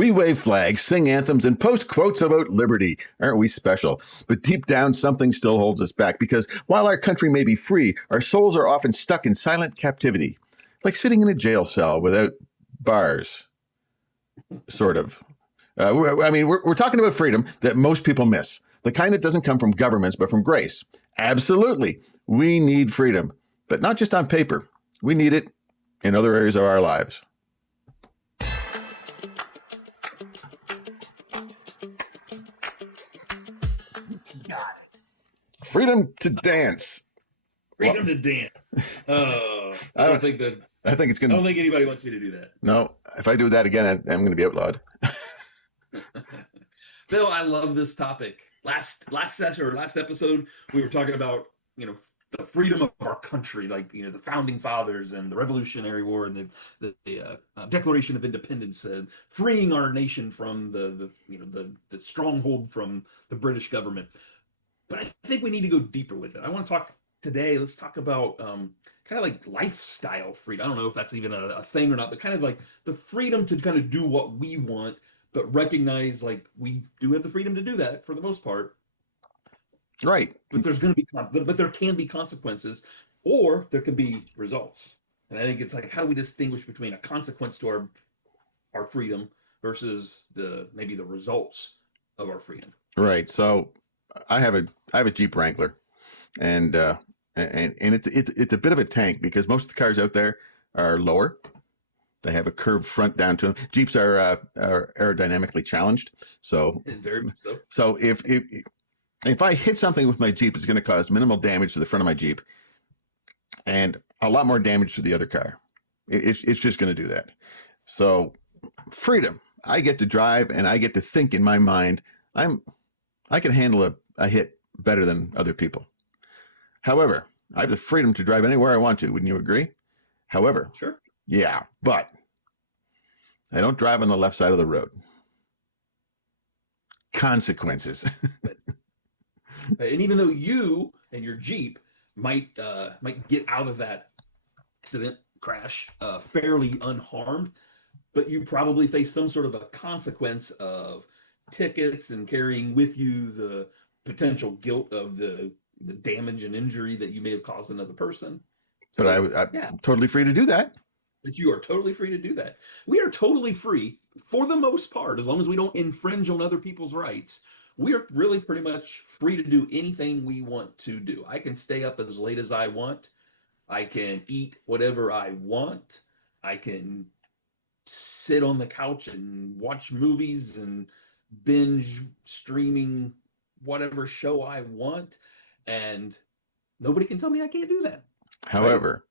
We wave flags, sing anthems, and post quotes about liberty. Aren't we special? But deep down, something still holds us back because while our country may be free, our souls are often stuck in silent captivity, like sitting in a jail cell without bars, sort of. We're talking about freedom that most people miss, the kind that doesn't come from governments, but from grace. Absolutely. We need freedom, but not just on paper. We need it in other areas of our lives. Freedom to dance. Freedom to dance. Oh, I don't think anybody wants me to do that. No, if I do that again, I'm going to be outlawed. Phil, I love this topic. Last episode, we were talking about, the freedom of our country, like, the founding fathers and the Revolutionary War and the Declaration of Independence, freeing our nation from the stronghold from the British government. But I think we need to go deeper with it. I want to talk today. Let's talk about kind of like lifestyle freedom. I don't know if that's even a thing or not, but kind of like the freedom to kind of do what we want, but recognize like we do have the freedom to do that for the most part. Right. But there can be consequences, or there could be results. And I think it's like, how do we distinguish between a consequence to our freedom versus maybe the results of our freedom? Right. So I have a Jeep Wrangler, and it's a bit of a tank because most of the cars out there are lower. They have a curved front down to them. Jeeps are aerodynamically challenged, so very much so. So if I hit something with my Jeep, it's going to cause minimal damage to the front of my Jeep, and a lot more damage to the other car. It's just going to do that. So freedom. I get to drive, and I get to think in my mind. I can handle a hit better than other people. However, I have the freedom to drive anywhere I want to. Wouldn't you agree? However, sure. Yeah, but I don't drive on the left side of the road. Consequences. And even though you and your Jeep might get out of that accident crash fairly unharmed, but you probably face some sort of a consequence of tickets and carrying with you the potential guilt of the damage and injury that you may have caused another person. So, but I'm totally free to do that. But you are totally free to do that. We are totally free, for the most part, as long as we don't infringe on other people's rights. We are really pretty much free to do anything we want to do. I can stay up as late as I want. I can eat whatever I want. I can sit on the couch and watch movies and binge streaming whatever show I want. And nobody can tell me I can't do that. However,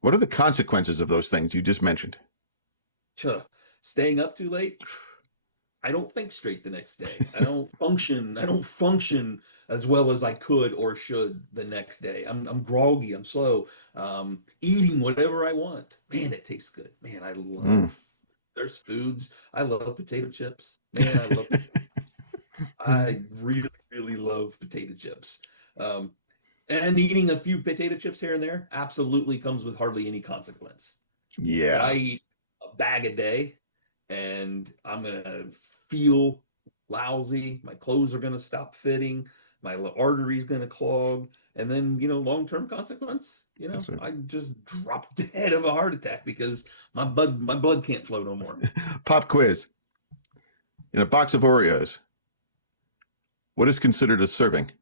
what are the consequences of those things you just mentioned? Staying up too late. I don't think straight the next day. I don't function as well as I could or should the next day. I'm groggy. I'm slow. Eating whatever I want. Man, it tastes good. Man, I love. There's foods. I love potato chips. Man, I love. I really, really love potato chips. And eating a few potato chips here and there absolutely comes with hardly any consequence. Yeah. I eat a bag a day, and I'm going to feel lousy. My clothes are going to stop fitting. My artery's going to clog. And then, long-term consequence, right. I just drop dead of a heart attack because my blood can't flow no more. Pop quiz. In a box of Oreos, what is considered a serving?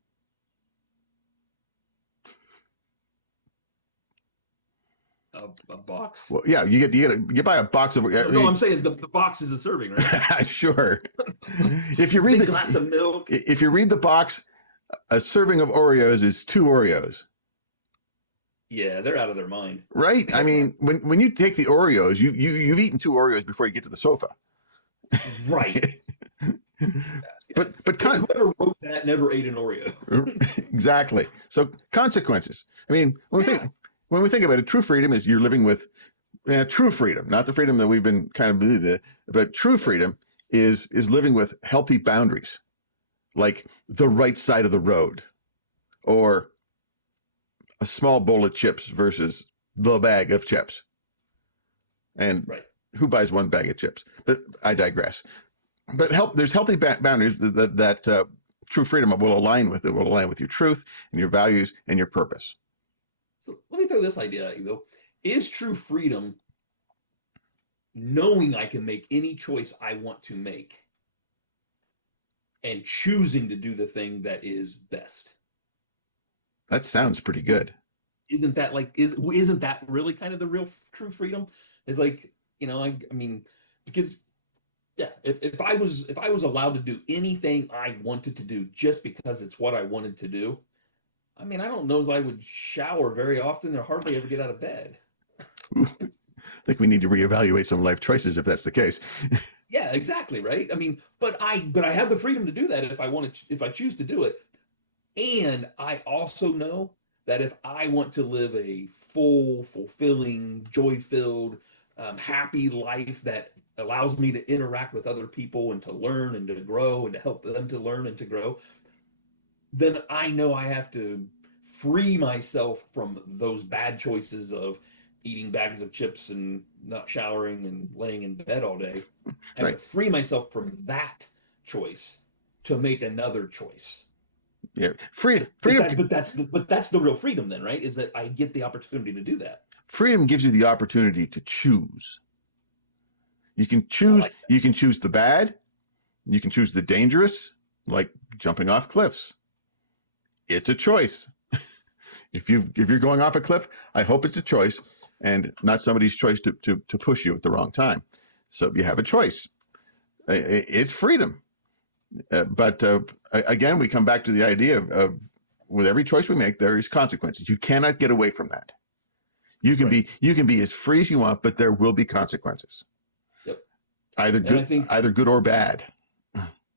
A box? Well, yeah, you buy a box of. No, I'm saying the box is a serving, right? Sure. If you read the glass of milk. If you read the box, a serving of Oreos is 2 Oreos. Yeah, they're out of their mind. Right? I mean, when you take the Oreos, you've eaten 2 Oreos before you get to the sofa. Right. But whoever wrote that never ate an Oreo. Exactly. So consequences. I mean, when we think about it, true freedom is you're living with true freedom, not the freedom that we've been kind of believed in, but true freedom is living with healthy boundaries, like the right side of the road, or a small bowl of chips versus the bag of chips. And right. who buys one bag of chips? But I digress. But there's healthy boundaries that true freedom will align with. It will align with your truth and your values and your purpose. So let me throw this idea at you though. Is true freedom knowing I can make any choice I want to make and choosing to do the thing that is best? That sounds pretty good. Isn't that like isn't that really kind of the real true freedom? Is like, I mean, because yeah, if I was allowed to do anything I wanted to do just because it's what I wanted to do, I mean, I don't know as I would shower very often or hardly ever get out of bed. I think we need to reevaluate some life choices if that's the case. Yeah, exactly, right? I mean, but I have the freedom to do that if I choose to do it. And I also know that if I want to live a full, fulfilling, joy-filled, happy life that allows me to interact with other people and to learn and to grow and to help them to learn and to grow, then I know I have to free myself from those bad choices of eating bags of chips and not showering and laying in bed all day. I have Right. to free myself from that choice to make another choice. Yeah. Freedom. But that's the real freedom then, right? Is that I get the opportunity to do that. Freedom gives you the opportunity to choose. You can choose. Like you can choose the bad. You can choose the dangerous, like jumping off cliffs. It's a choice. If you're going off a cliff, I hope it's a choice and not somebody's choice to push you at the wrong time. So you have a choice. It's freedom. But again, we come back to the idea of with every choice we make, there is consequences. You cannot get away from that. You can be as free as you want, but there will be consequences. Yep. Either good or bad.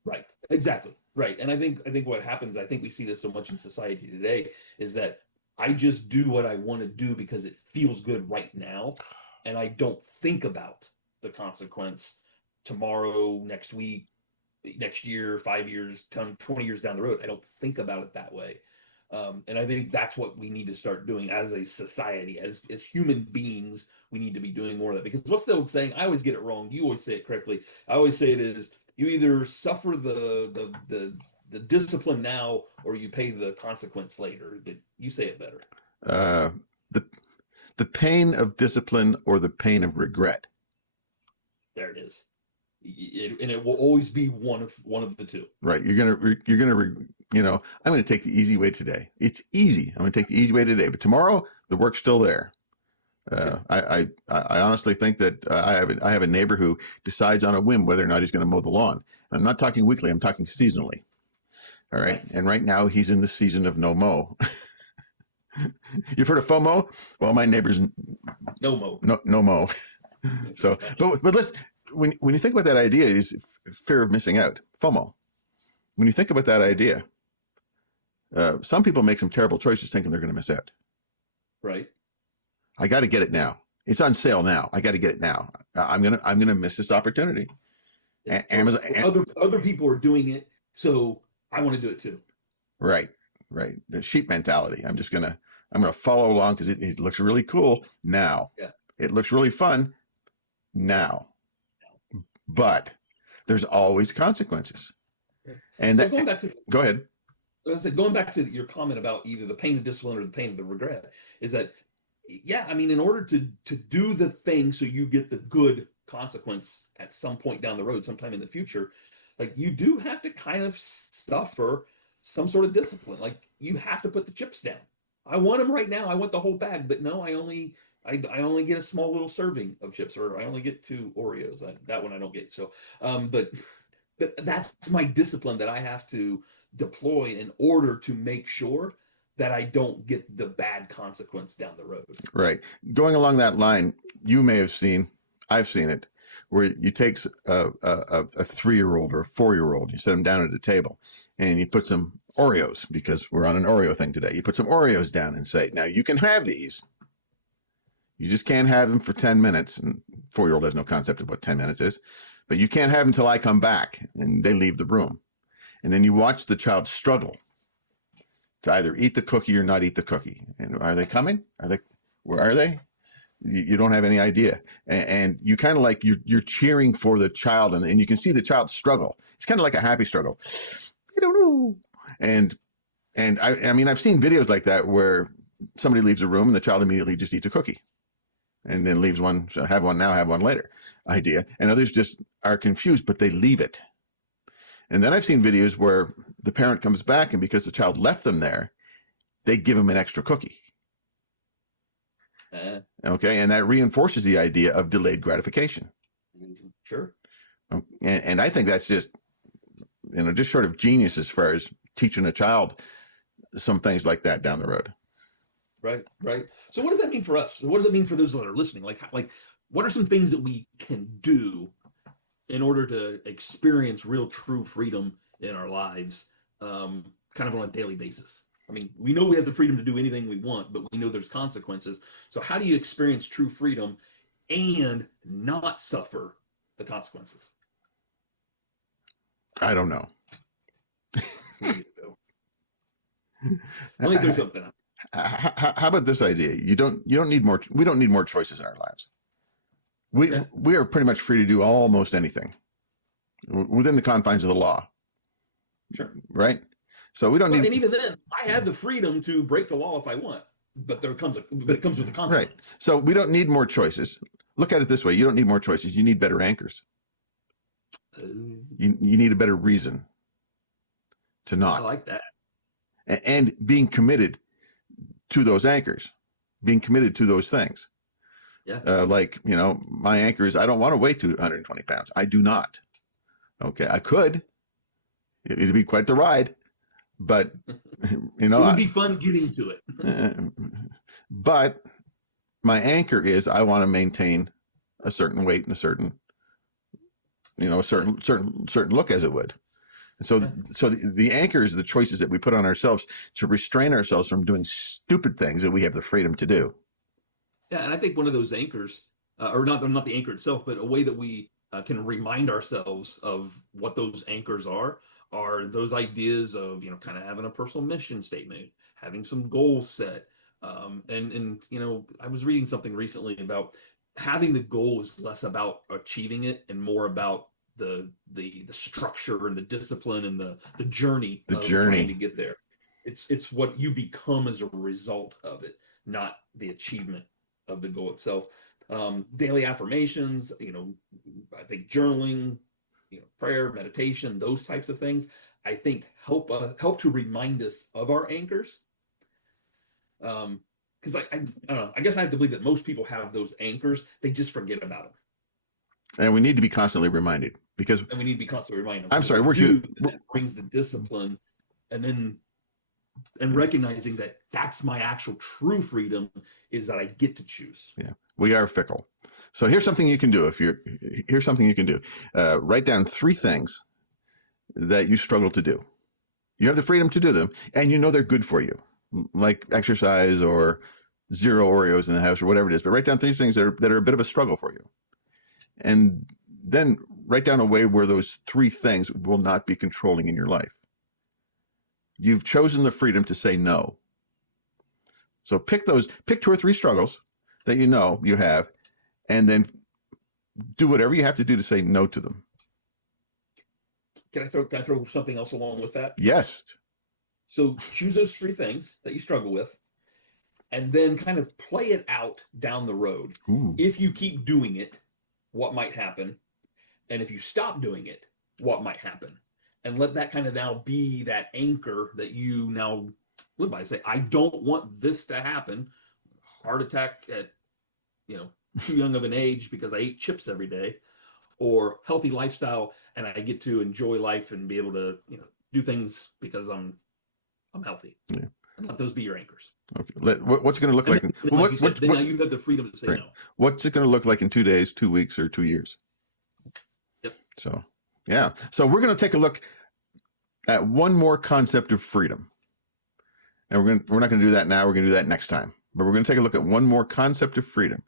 Right. Exactly. Right. And I think what happens, I think we see this so much in society today, is that I just do what I want to do because it feels good right now, and I don't think about the consequence tomorrow, next week, next year, 5 years, 10, 20 years down the road. I don't think about it that way. And I think that's what we need to start doing as a society, as human beings. We need to be doing more of that, because what's the old saying? I always get it wrong. You always say it correctly. I always say it is, you either suffer the discipline now or you pay the consequence later. But you say it better. The pain of discipline or the pain of regret. There it is. And it will always be one of the two. Right. I'm going to take the easy way today. It's easy. I'm going to take the easy way today, but tomorrow the work's still there. I honestly think that I have a neighbor who decides on a whim whether or not he's going to mow the lawn. I'm not talking weekly. I'm talking seasonally. All right. Nice. And right now he's in the season of no mow. You've heard of FOMO? Well, my neighbor's no mow. No mow. So, but let's, when you think about that idea, is fear of missing out, FOMO. When you think about that idea, some people make some terrible choices thinking they're going to miss out. Right. I got to get it now. It's on sale now. I got to get it now. I'm gonna miss this opportunity. Yeah. Amazon, other people are doing it, so I want to do it too. Right. The sheep mentality. I'm gonna follow along because it looks really cool now. Yeah. It looks really fun now. But there's always consequences. And so go ahead. Going back to your comment about either the pain of discipline or the pain of the regret, is that, yeah, I mean, in order to do the thing so you get the good consequence at some point down the road, sometime in the future, like you do have to kind of suffer some sort of discipline. Like you have to put the chips down. I want them right now. I want the whole bag, but no, I only get a small little serving of chips, or I only get 2 Oreos. That one I don't get. So, but that's my discipline that I have to deploy in order to make sure that I don't get the bad consequence down the road. Right. Going along that line, you may have seen, I've seen it, where you take a 3-year-old or a 4-year-old, you set them down at a table and you put some Oreos, because we're on an Oreo thing today. You put some Oreos down and say, now you can have these. You just can't have them for 10 minutes. And 4-year-old has no concept of what 10 minutes is, but you can't have them until I come back, and they leave the room. And then you watch the child struggle to either eat the cookie or not eat the cookie. And are they coming? Where are they? You don't have any idea. And you kind of like, you're cheering for the child, and you can see the child struggle. It's kind of like a happy struggle. I don't know. And I mean, I've seen videos like that where somebody leaves a room and the child immediately just eats a cookie and then leaves one, so have one now, have one later idea. And others just are confused, but they leave it. And then I've seen videos where the parent comes back, and because the child left them there, they give them an extra cookie. Okay. And that reinforces the idea of delayed gratification. Sure. And I think that's just, just short of genius as far as teaching a child some things like that down the road. Right. So what does that mean for us? What does it mean for those that are listening? Like what are some things that we can do in order to experience real, true freedom in our lives, kind of on a daily basis? I mean, we know we have the freedom to do anything we want, but we know there's consequences. So how do you experience true freedom and not suffer the consequences? I don't know. Let me throw something out. How about this idea? We don't need more choices in our lives. We are pretty much free to do almost anything within the confines of the law. Sure. Right? So we don't need. And even then, I have the freedom to break the law if I want, but it comes with a consequence. Right. So we don't need more choices. Look at it this way: you don't need more choices. You need better anchors. You need a better reason to not. I like that. And being committed to those anchors, being committed to those things. Yeah. Like, my anchor is, I don't want to weigh 220 pounds. I do not. Okay. I could. It'd be quite the ride, but it would be fun getting to it. But my anchor is, I want to maintain a certain weight and a certain look, as it would. So the anchor is the choices that we put on ourselves to restrain ourselves from doing stupid things that we have the freedom to do. Yeah, and I think one of those anchors, or not the anchor itself, but a way that we can remind ourselves of what those anchors are those ideas of, kind of having a personal mission statement, having some goals set. And I was reading something recently about having the goal is less about achieving it and more about the structure and the discipline and the journey trying to get there. It's what you become as a result of it, not the achievement of the goal itself. Daily affirmations, I think journaling, prayer, meditation, those types of things, I think help to remind us of our anchors. Because I don't know, I guess I have to believe that most people have those anchors, they just forget about them. And we need to be constantly reminded, because we need to be constantly reminded. I'm sorry, that brings the discipline, and recognizing that that's my actual true freedom, is that I get to choose. Yeah, we are fickle. So here's something you can do. Write down 3 things that you struggle to do. You have the freedom to do them, and they're good for you, like exercise or 0 Oreos in the house or whatever it is. But write down 3 things that are a bit of a struggle for you. And then write down a way where those 3 things will not be controlling in your life. You've chosen the freedom to say no. So pick 2 or 3 struggles that you have, and then do whatever you have to do to say no to them. Can I throw something else along with that? Yes. So choose those 3 things that you struggle with, and then kind of play it out down the road. Ooh. If you keep doing it, what might happen? And if you stop doing it, what might happen? And let that kind of now be that anchor that you now live by. Say, I don't want this to happen. Heart attack at, too young of an age because I ate chips every day, or healthy lifestyle and I get to enjoy life and be able to, do things because I'm healthy. Yeah. And let those be your anchors. Okay. What's it going to look like? Now you have the freedom to say no. What's it going to look like in 2 days, 2 weeks, or 2 years? Yep. So, yeah. So we're going to take a look at one more concept of freedom, and we're not going to do that now. We're going to do that next time. But we're going to take a look at one more concept of freedom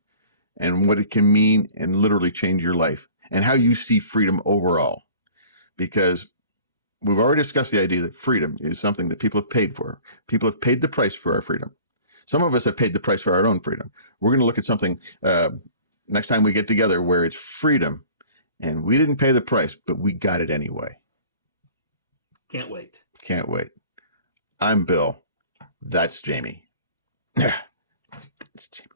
and what it can mean and literally change your life and how you see freedom overall. Because we've already discussed the idea that freedom is something that people have paid for. People have paid the price for our freedom. Some of us have paid the price for our own freedom. We're going to look at something next time we get together where it's freedom, and we didn't pay the price, but we got it anyway. Can't wait. Can't wait. I'm Bill. That's Jamie. It's Jamie.